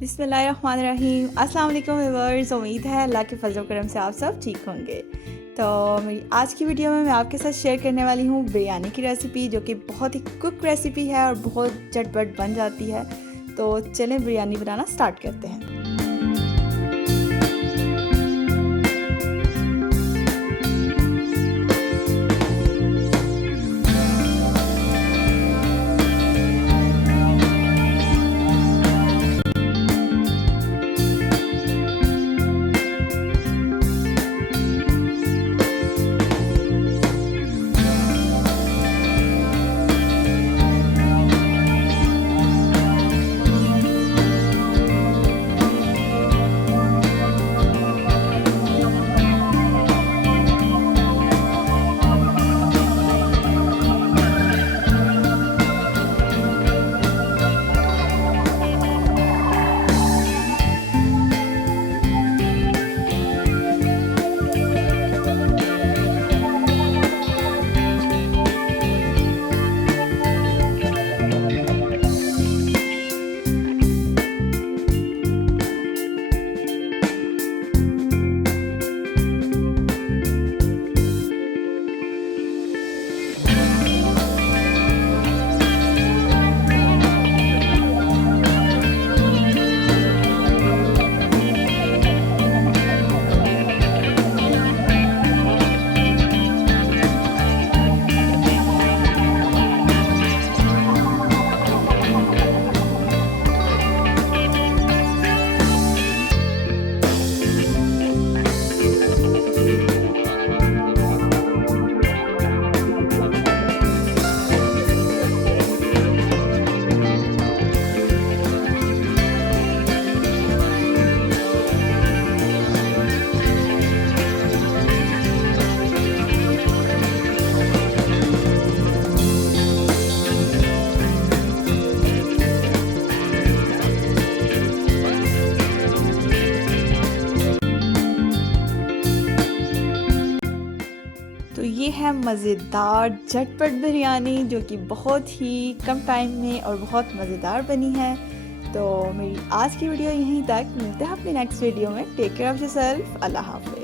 बिस्मिल्लाहिर्रहमानिर्रहीम। अस्सलाम वालेकुम व्यूअर्स। उम्मीद है अल्लाह के फजल करम से आप सब ठीक होंगे। तो मेरी आज की वीडियो में मैं आपके साथ शेयर करने वाली हूँ बिरयानी की रेसिपी, जो कि बहुत ही क्विक रेसिपी है और बहुत झटपट बन जाती है। तो चलें बिरयानी बनाना स्टार्ट करते हैं। तो ये है मज़ेदार झटपट बिरयानी, जो कि बहुत ही कम टाइम में और बहुत मज़ेदार बनी है। तो मेरी आज की वीडियो यहीं तक। मिलते हैं अपने नेक्स्ट वीडियो में। Take care of yourself. अल्लाह हाफ़िज़।